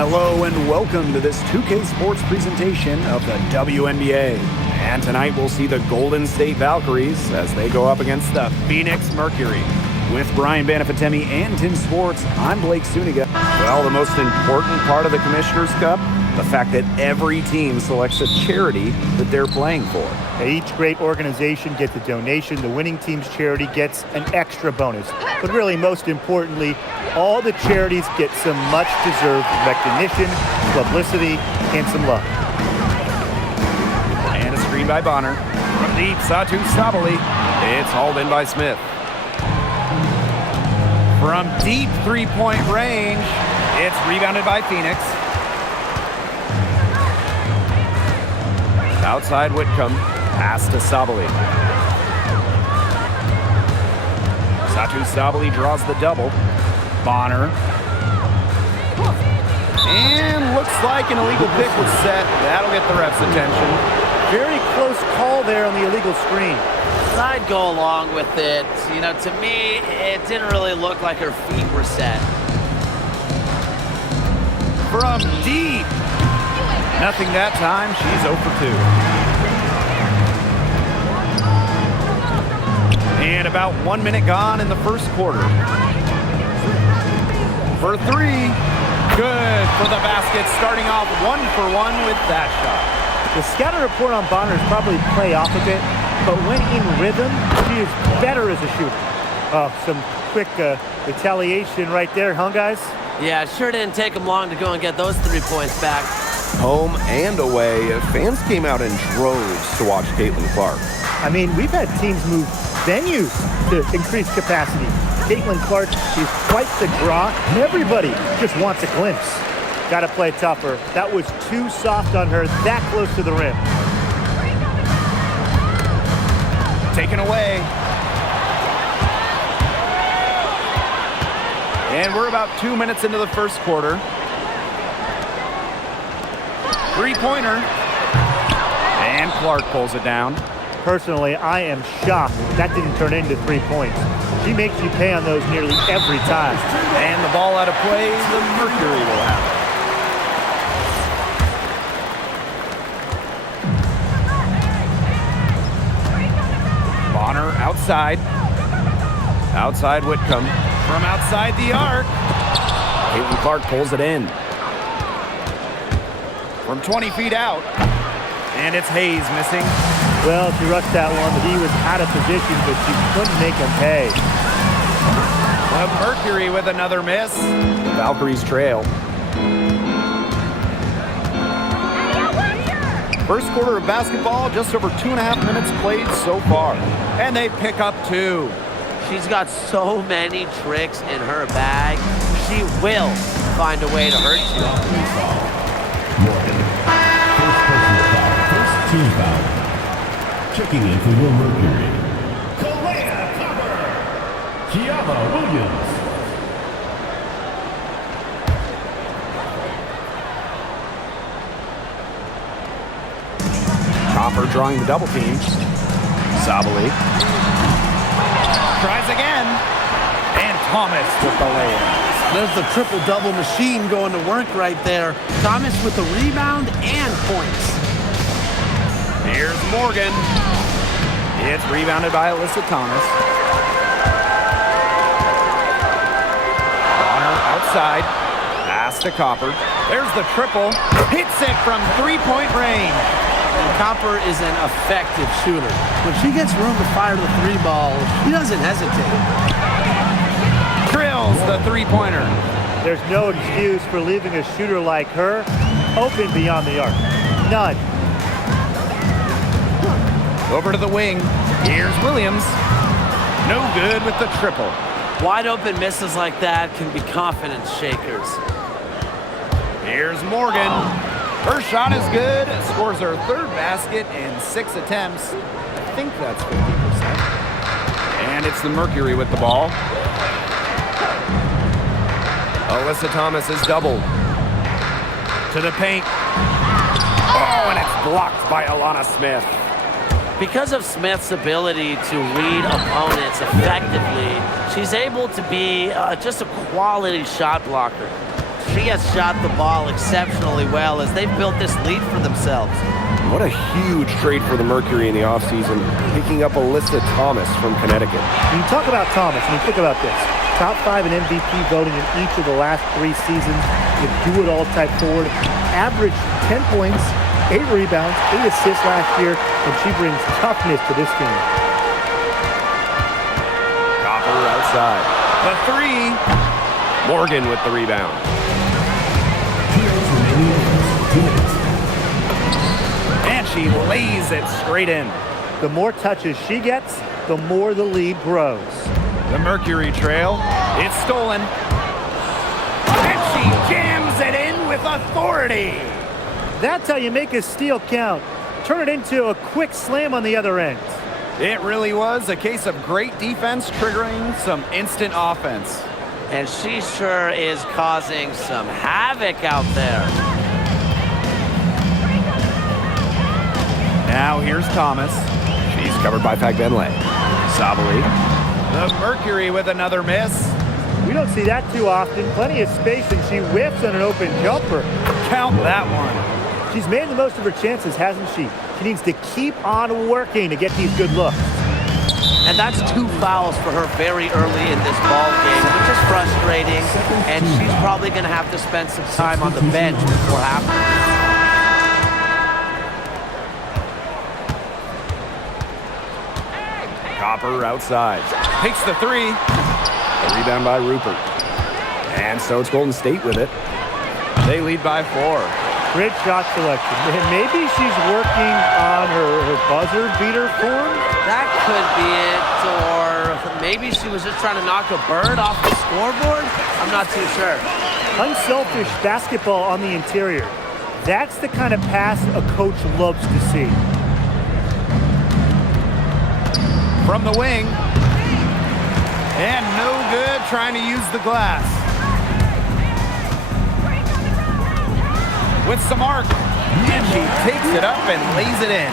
Hello and welcome to this 2K Sports presentation of the WNBA. And tonight we'll see the Golden State Valkyries as they go up against the Phoenix Mercury. With Brian Banafitemi and Tim Sports, I'm Blake Suniga. Well, the most important part of the Commissioner's Cup, the fact that every team selects a charity that they're playing for. Each great organization gets a donation. The winning team's charity gets an extra bonus. But really, most importantly, all the charities get some much-deserved recognition, publicity, and some love. And a screen by Bonner. From deep, Satu Sabali. It's hauled in by Smith. From deep three-point range, it's rebounded by Phoenix. Outside Whitcomb, pass to Sabali. Satu Sabali draws the double. Bonner. And looks like an illegal pick was set. That'll get the ref's attention. Very close call there on the illegal screen. I'd go along with it. You know, to me, it didn't really look like her feet were set. From deep. Nothing that time. She's 0 for 2. And about 1 minute gone in the first quarter. For three. Good for the basket. Starting off 1 for 1 with that shot. The scouting report on Bonner is probably play off a bit, but when in rhythm, she is better as a shooter. Some quick retaliation right there, huh, guys? Yeah, it sure didn't take them long to go and get those 3 points back. Home and away, fans came out in droves to watch Caitlin Clark. I mean, we've had teams move venues to increase capacity. Caitlin Clark is quite the draw, and everybody just wants a glimpse. Got to play tougher. That was too soft on her, that close to the rim. Taken away. And we're about 2 minutes into the first quarter. Three-pointer. And Clark pulls it down. Personally, I am shocked that didn't turn into 3 points. She makes you pay on those nearly every time. And the ball out of play, the Mercury will have it. Bonner outside. Outside Whitcomb. From outside the arc. Caitlin Clark pulls it in. From 20 feet out. And it's Hayes missing. Well, she rushed that one, but he was out of position, but she couldn't make him pay. The Mercury with another miss. The Valkyries trail. First quarter of basketball, just over 2.5 minutes played so far. And they pick up 2. She's got so many tricks in her bag. She will find a way to hurt you. Morgan. First personal foul. First team foul. Checking in for your Mercury. Kalea cover. Kiara Williams. Copper drawing the double team. Sabali. Tries again. And Thomas with the layup. There's the triple-double machine going to work right there. Thomas with the rebound and points. Here's Morgan. It's rebounded by Alyssa Thomas. Bonner outside. Pass to Copper. There's the triple. Hits it from three-point range. And Copper is an effective shooter. When she gets room to fire the 3 ball, she doesn't hesitate. Drills the three-pointer. There's no excuse for leaving a shooter like her open beyond the arc. None. Over to the wing. Here's Williams. No good with the triple. Wide open misses like that can be confidence shakers. Here's Morgan. Her shot is good. Scores her 3rd basket in 6 attempts. I think that's 50%. And it's the Mercury with the ball. Alyssa Thomas is doubled. To the paint. Oh, and it's blocked by Alana Smith. Because of Smith's ability to read opponents effectively, she's able to be just a quality shot blocker. She has shot the ball exceptionally well as they've built this lead for themselves. What a huge trade for the Mercury in the offseason, picking up Alyssa Thomas from Connecticut. When you talk about Thomas, I mean, think about this. Top 5 in MVP voting in each of the last 3 seasons. You do-it-all type forward. Averaged 10 points, 8 rebounds, 8 assists last year, and she brings toughness to this team. Copper outside. The three. Morgan with the rebound. And she lays it straight in. The more touches she gets, the more the lead grows. The Mercury trail. It's stolen. And she jams it in with authority. That's how you make a steal count. Turn it into a quick slam on the other end. It really was a case of great defense triggering some instant offense. And she sure is causing some havoc out there. Now here's Thomas. She's covered by Fagbenle. Sabali. The Mercury with another miss. We don't see that too often. Plenty of space, and she whiffs on an open jumper. Count that one. She's made the most of her chances, hasn't she? She needs to keep on working to get these good looks. And that's 2 fouls for her very early in this ball game, which is frustrating. And she's probably going to have to spend some time on the bench before halftime. Copper outside. Takes the three. A rebound by Rupert. And so it's Golden State with it. They lead by 4. Great shot selection. Maybe she's working on her buzzer beater form. That could be it, or maybe she was just trying to knock a bird off the scoreboard. I'm not too sure. Unselfish basketball on the interior. That's the kind of pass a coach loves to see. From the wing. And no good trying to use the glass. With some arc. And she takes it up and lays it in.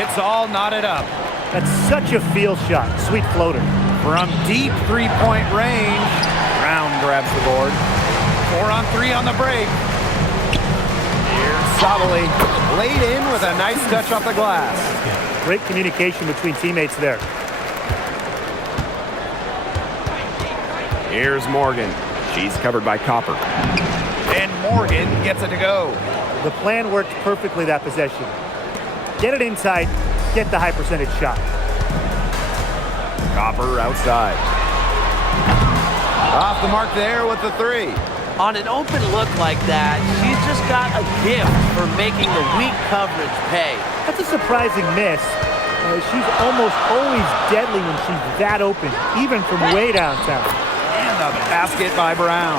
It's all knotted up. That's such a field shot. Sweet floater. From deep three-point range. Brown grabs the board. 4 on 3 on the break. Here's Sabali. Laid in with a nice touch off the glass. Great communication between teammates there. Here's Morgan. She's covered by Copper. And Morgan gets it to go. The plan worked perfectly that possession. Get it inside, get the high percentage shot. Copper outside. Off the mark there with the three. On an open look like that, she's just got a gift for making the weak coverage pay. That's a surprising miss. She's almost always deadly when she's that open, even from way downtown. And the basket by Brown.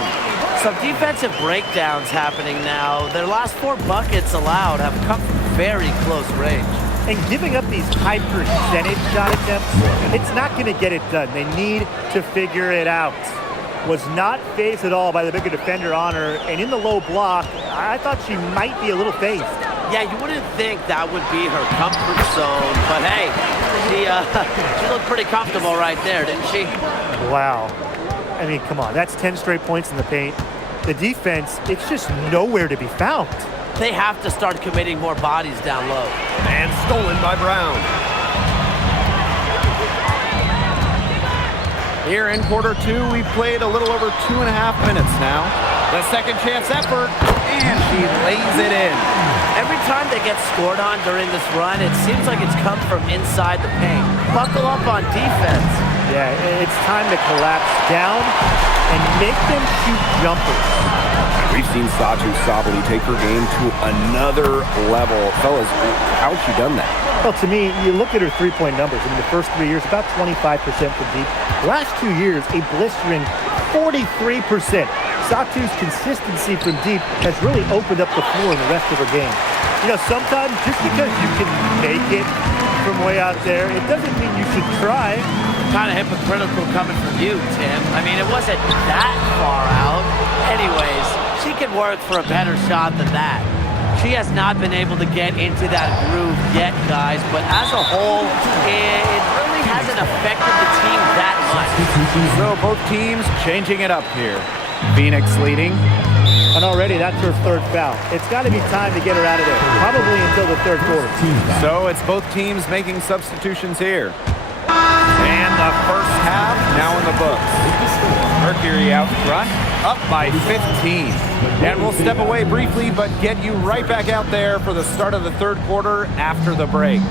Some defensive breakdowns happening now. Their last 4 buckets allowed have come from very close range. And giving up these high percentage shot attempts, it's not going to get it done. They need to figure it out. Was not phased at all by the bigger defender on her. And in the low block, I thought she might be a little phased. Yeah, you wouldn't think that would be her comfort zone. But hey, she looked pretty comfortable right there, didn't she? Wow. I mean, come on. That's 10 straight points in the paint. The defense, it's just nowhere to be found. They have to start committing more bodies down low. And stolen by Brown. Here in quarter 2, we've played a little over 2.5 minutes now. The second chance effort, and she lays it in. Every time they get scored on during this run, it seems like it's come from inside the paint. Buckle up on defense. Yeah, it's time to collapse down and make them shoot jumpers. We've seen Satu Sabali take her game to another level. Fellas, how's she done that? Well, to me, you look at her three-point numbers. In the first 3 years, about 25% from deep. The last 2 years, a blistering 43%. Satu's consistency from deep has really opened up the floor in the rest of her game. You know, sometimes just because you can make it from way out there, it doesn't mean you should try. Kind of hypocritical coming from you, Tim. I mean, it wasn't that far out. Anyways, she can work for a better shot than that. She has not been able to get into that groove yet, guys, but as a whole, it really hasn't affected the team that much. So both teams changing it up here. Phoenix leading And already that's her third foul. It's got to be time to get her out of there, probably until the third quarter. Team foul. So it's both teams making substitutions here. And the first half now in the books. Mercury out front, up by 15. And we'll step away briefly, but get you right back out there for the start of the third quarter after the break.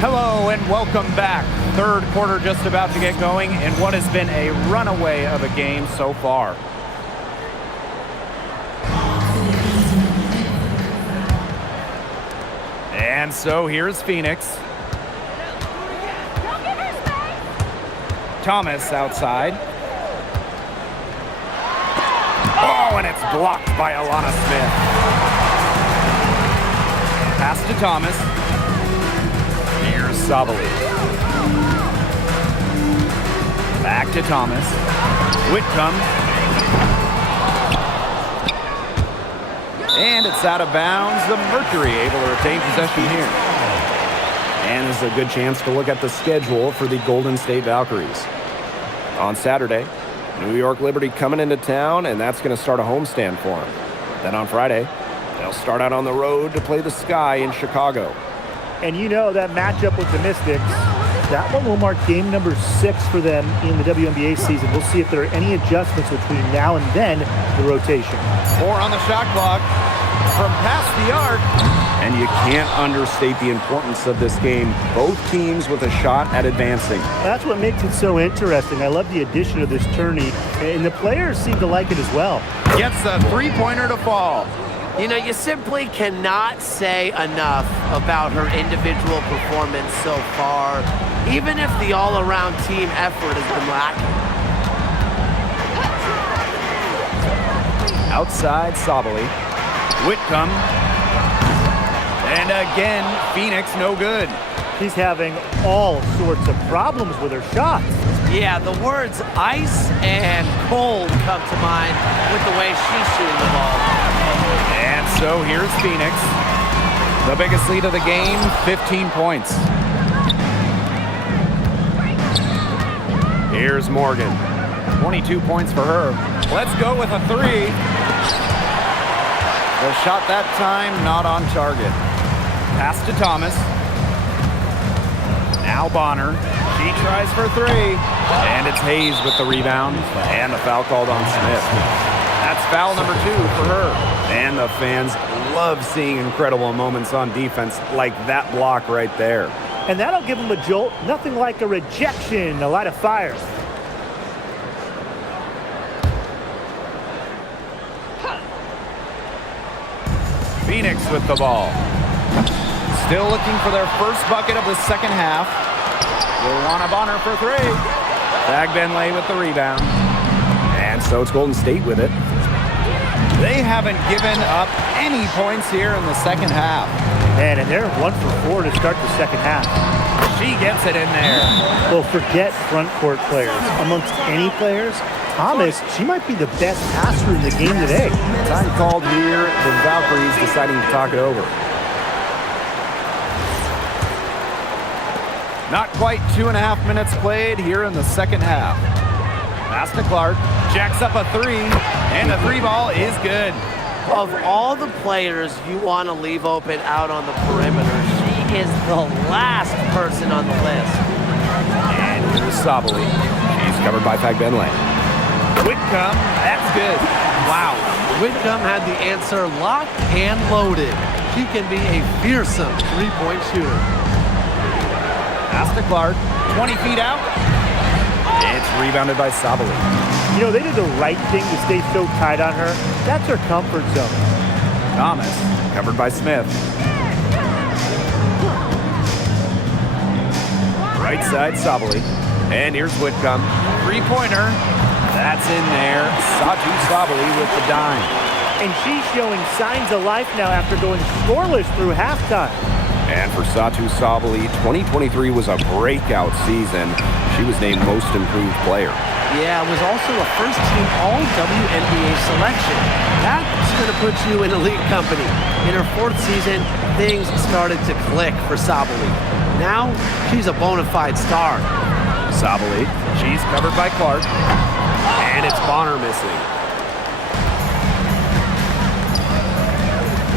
Hello and welcome back. Third quarter just about to get going in what has been a runaway of a game so far. And so here's Phoenix. Thomas outside. Oh, and it's blocked by Alana Smith. Pass to Thomas. Here's Sabali. Back to Thomas. Whitcomb. And it's out of bounds. The Mercury able to retain possession here. And this is a good chance to look at the schedule for the Golden State Valkyries. On Saturday, New York Liberty coming into town, and that's going to start a homestand for them. Then on Friday, they'll start out on the road to play the Sky in Chicago. And you know that matchup with the Mystics, that one will mark game number 6 for them in the WNBA season. We'll see if there are any adjustments between now and then the rotation. 4 on the shot clock from past the arc. And you can't understate the importance of this game. Both teams with a shot at advancing. That's what makes it so interesting. I love the addition of this tourney, and the players seem to like it as well. Gets a three-pointer to fall. You know, you simply cannot say enough about her individual performance so far, even if the all-around team effort has been lacking. Outside, Sabali. Whitcomb. And again, Phoenix no good. She's having all sorts of problems with her shots. Yeah, the words ice and cold come to mind with the way she's shooting the ball. And so here's Phoenix. The biggest lead of the game, 15 points. Here's Morgan. 22 points for her. Let's go with a 3. The shot that time, not on target. Pass to Thomas. Now Bonner. She tries for 3. And it's Hayes with the rebound. And the foul called on Smith. That's foul number 2 for her. And the fans love seeing incredible moments on defense like that block right there. And that'll give them a jolt. Nothing like a rejection, a light of fire. Phoenix with the ball. Still looking for their first bucket of the second half. Luana Bonner for 3. Benley with the rebound. And so it's Golden State with it. They haven't given up any points here in the second half. Man, and they're 1 for 4 to start the second half. She gets it in there. Well, forget front court players. Amongst any players, Thomas, she might be the best passer in the game today. Time called here. The Valkyries deciding to talk it over. Not quite 2.5 minutes played here in the second half. Pass to Clark. Jacks up a 3. And the 3 ball is good. Of all the players you want to leave open out on the perimeter, she is the last person on the list. And here's Sabali. She's covered by Benley. Whitcomb, that's good. Wow. Whitcomb had the answer locked and loaded. She can be a fearsome three-point shooter. Pass to Clark. 20 feet out. It's rebounded by Sabali. You know, they did the right thing to stay so tight on her. That's her comfort zone. Thomas, covered by Smith. Right side, Sabali. And here's Whitcomb. Three-pointer. That's in there. Satu Sabali with the dime. And she's showing signs of life now after going scoreless through halftime. And for Satu Sabali, 2023 was a breakout season. She was named Most Improved Player. Yeah, it was also a first-team All-WNBA selection. That's going to put you in elite company. In her fourth season, things started to click for Sabali. Now, she's a bona fide star. Sabali. She's covered by Clark. And it's Bonner missing.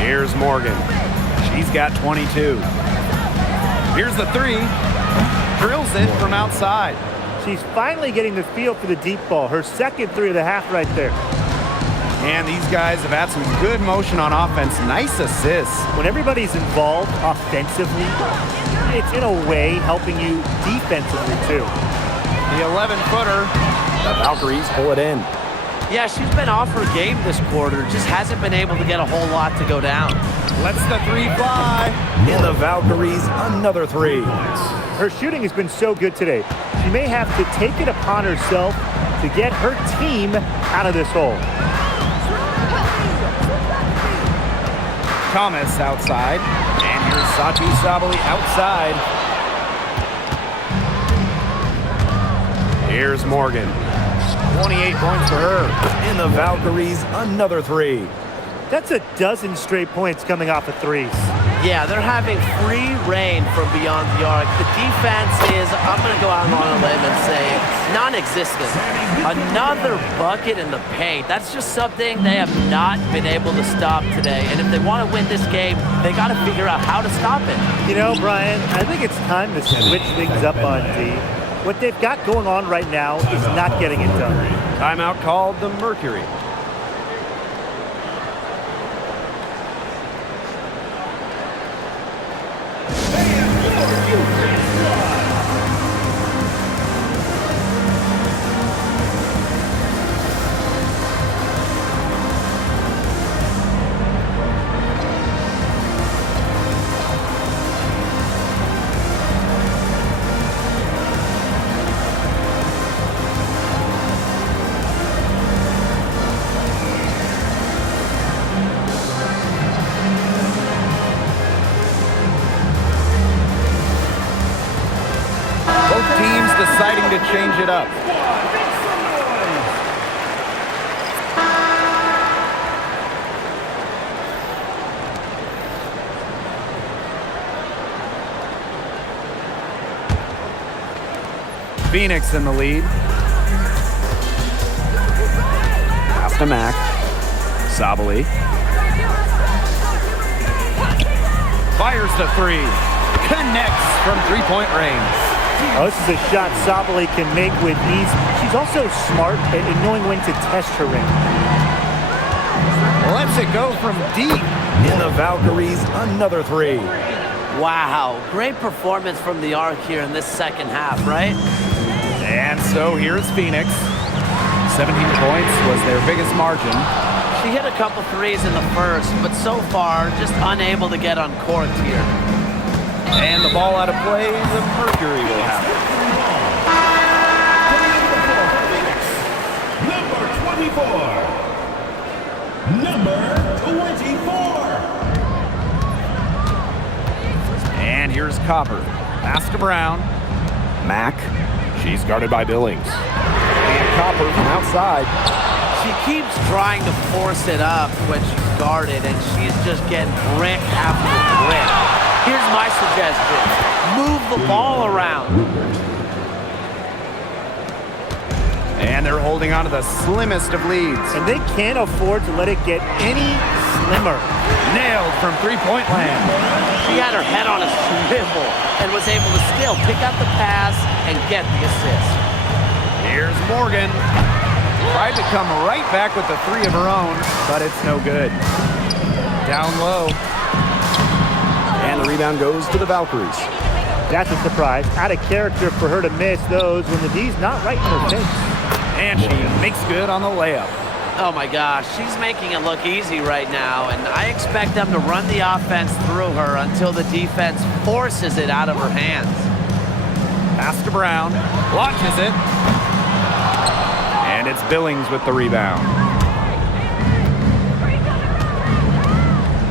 Here's Morgan. She's got 22. Here's the three. Drills it from outside. She's finally getting the feel for the deep ball. Her second three of the half right there. And these guys have had some good motion on offense. Nice assists. When everybody's involved offensively, it's in a way helping you defensively too. The 11-footer. The Valkyries pull it in. Yeah, she's been off her game this quarter. Just hasn't been able to get a whole lot to go down. Lets the three fly. In the Valkyries, another three. Her shooting has been so good today. She may have to take it upon herself to get her team out of this hole. Thomas outside. And here's Satu Sabali outside. Here's Morgan. 28 points for her. In the Valkyries, another three. That's a dozen straight points coming off of threes. Yeah, they're having free reign from beyond the arc. The defense is, I'm going to go out on a limb and say, non-existent. Another bucket in the paint. That's just something they have not been able to stop today. And if they want to win this game, they got to figure out how to stop it. You know, Brian, I think it's time to switch things up on D. What they've got going on right now is not getting it done. Timeout called the Mercury. Deciding to change it up. Phoenix in the lead. Pass to Mac. Sabali. Fires the three. Connects from three-point range. Oh, this is a shot Sabali can make with ease. She's also smart at knowing when to test her range. Lets it go from deep. In the Valkyries, another three. Wow, great performance from the arc here in this second half, right? And so here's Phoenix. 17 points was their biggest margin. She hit a couple threes in the first, but so far just unable to get uncorked here. And the ball out of play, the Mercury will have it. Number 24. And here's Copper. Pass to Brown. Mack. She's guarded by Billings. And Copper from outside. She keeps trying to force it up when she's guarded, and she's just getting brick after brick. Here's my suggestion. Move the ball around. And they're holding on to the slimmest of leads. And they can't afford to let it get any slimmer. Nailed from three-point land. She had her head on a swivel and was able to still pick out the pass and get the assist. Here's Morgan. Tried to come right back with the three of her own, but it's no good. Down low. And the rebound goes to the Valkyries. That's a surprise. Out of character for her to miss those when the D's not right in her face. And she makes good on the layup. Oh my gosh, she's making it look easy right now, and I expect them to run the offense through her until the defense forces it out of her hands. Pass to Brown. Launches it. And it's Billings with the rebound.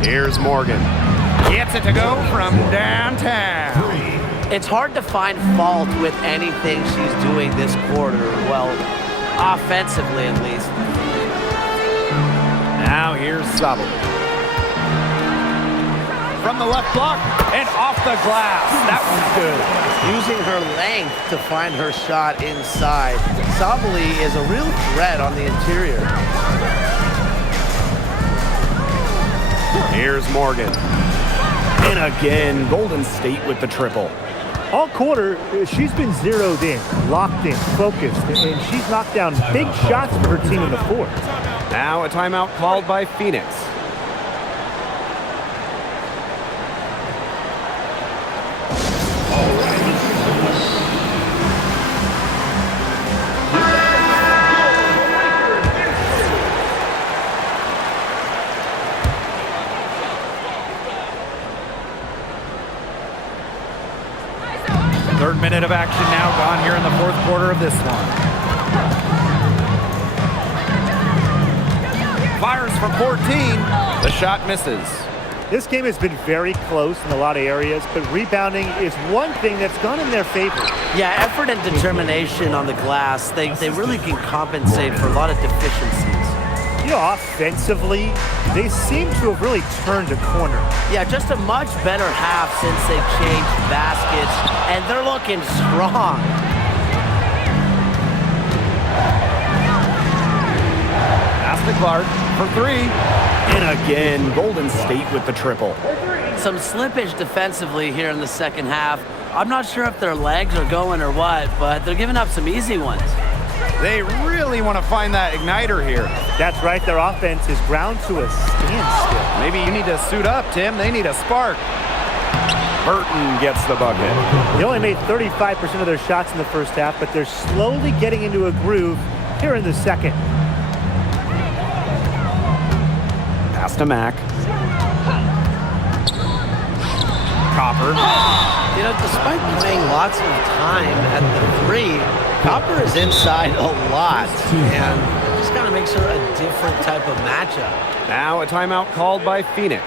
Here's Morgan. Gets it to go from downtown. It's hard to find fault with anything she's doing this quarter. Well, offensively at least. Now here's Sabel. From the left block and off the glass. That one's good. Using her length to find her shot inside. Sabali is a real threat on the interior. Here's Morgan. And again, Golden State with the triple. All quarter, she's been zeroed in, locked in, focused, and she's knocked down big shots for her team in the fourth. Now a timeout called by Phoenix. Third minute of action now gone here in the fourth quarter of this one. Fires from 14. The shot misses. This game has been very close in a lot of areas, but rebounding is one thing that's gone in their favor. Yeah, effort and determination on the glass, they really can compensate for a lot of deficiencies. You know, offensively, they seem to have really turned a corner. Yeah, just a much better half since they changed baskets, and they're looking strong. Pass to Clark for three. And again, Golden State with the triple. Some slippage defensively here in the second half. I'm not sure if their legs are going or what, but they're giving up some easy ones. They really want to find that igniter here. That's right, their offense is ground to a standstill. Maybe you need to suit up, Tim. They need a spark. Burton gets the bucket. They only made 35% of their shots in the first half, but they're slowly getting into a groove here in the second. Pass to Mack. Copper. You know, despite playing lots of time at the three, Copper is inside a lot, and just kind of makes her a different type of matchup. Now a timeout called by Phoenix.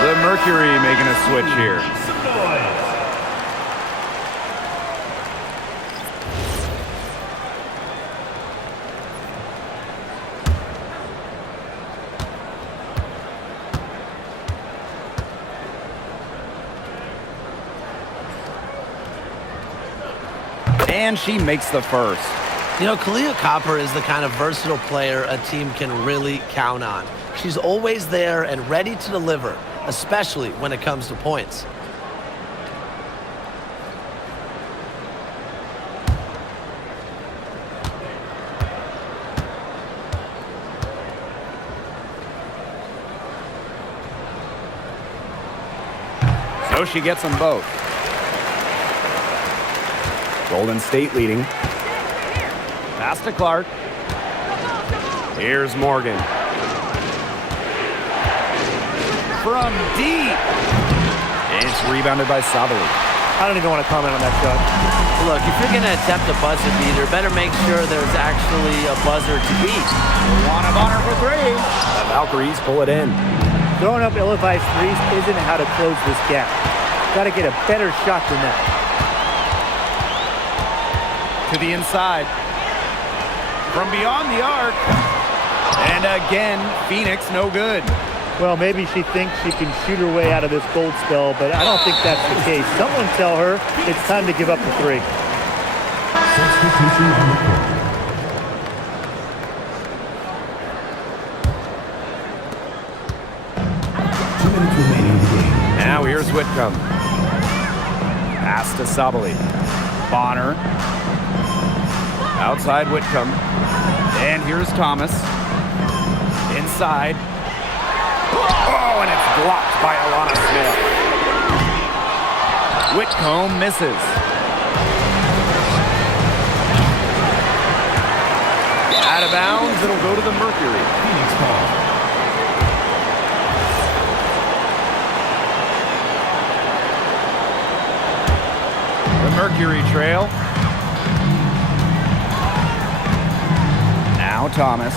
The Mercury making a switch here. And she makes the first. You know, Kalia Copper is the kind of versatile player a team can really count on. She's always there and ready to deliver, especially when it comes to points. So she gets them both. Golden State leading. Pass to Clark. Here's Morgan. From deep. And it's rebounded by Sabali. I don't even want to comment on that shot. Look, if you're going to attempt a buzzer beater, better make sure there's actually a buzzer to beat. One of honor for three. The Valkyries pull it in. Throwing up ill-advised threes isn't how to close this gap. Got to get a better shot than that. To the inside. From beyond the arc. And again, Phoenix no good. Well, maybe she thinks she can shoot her way out of this gold spell, but I don't think that's the case. Someone tell her it's time to give up the three. Substitution on the court. Now here's Whitcomb. Pass to Sabali. Bonner. Outside Whitcomb. And here's Thomas. Inside. Oh, and it's blocked by Alana Smith. Whitcomb misses. Out of bounds, it'll go to the Mercury. Phoenix ball. The Mercury trail. Now Thomas.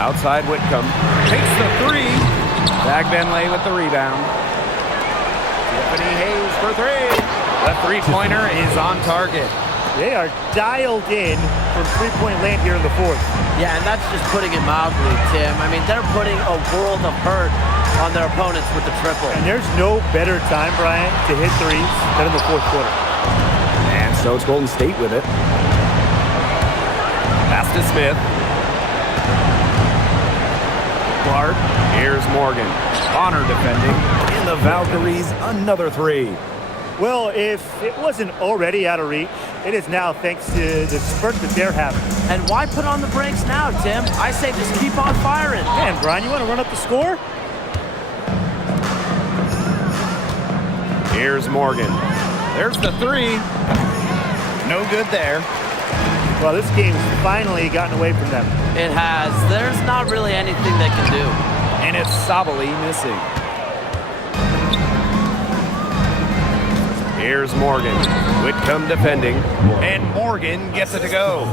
Outside Whitcomb. Takes the three. Bag Benlay with the rebound. Tiffany Hayes for three. The three-pointer is on target. They are dialed in from three-point land here in the fourth. Yeah, and that's just putting it mildly, Tim. I mean, they're putting a world of hurt on their opponents with the triple. And there's no better time, Brian, to hit threes than in the fourth quarter. And so it's Golden State with it. Pass to Smith. Clark. Here's Morgan. Bonner defending. In the Valkyries, another three. Well, if it wasn't already out of reach, it is now thanks to the spurt that they're having. And why put on the brakes now, Tim? I say just keep on firing. Man, Brian, you want to run up the score? Here's Morgan. There's the three. No good there. Well, this game's finally gotten away from them. It has. There's not really anything they can do. And it's Sabali missing. Here's Morgan. Whitcomb defending. And Morgan gets it to go.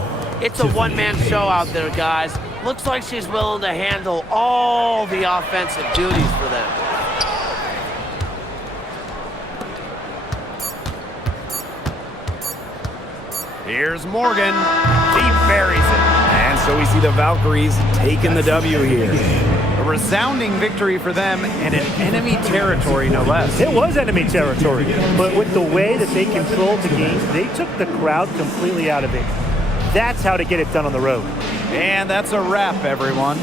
It's a one-man show out there, guys. Looks like she's willing to handle all the offensive duties for them. Here's Morgan. He buries it. And so we see the Valkyries taking the W here. A resounding victory for them and in enemy territory, no less. It was enemy territory, but with the way that they controlled the game, they took the crowd completely out of it. That's how to get it done on the road. And that's a wrap, everyone.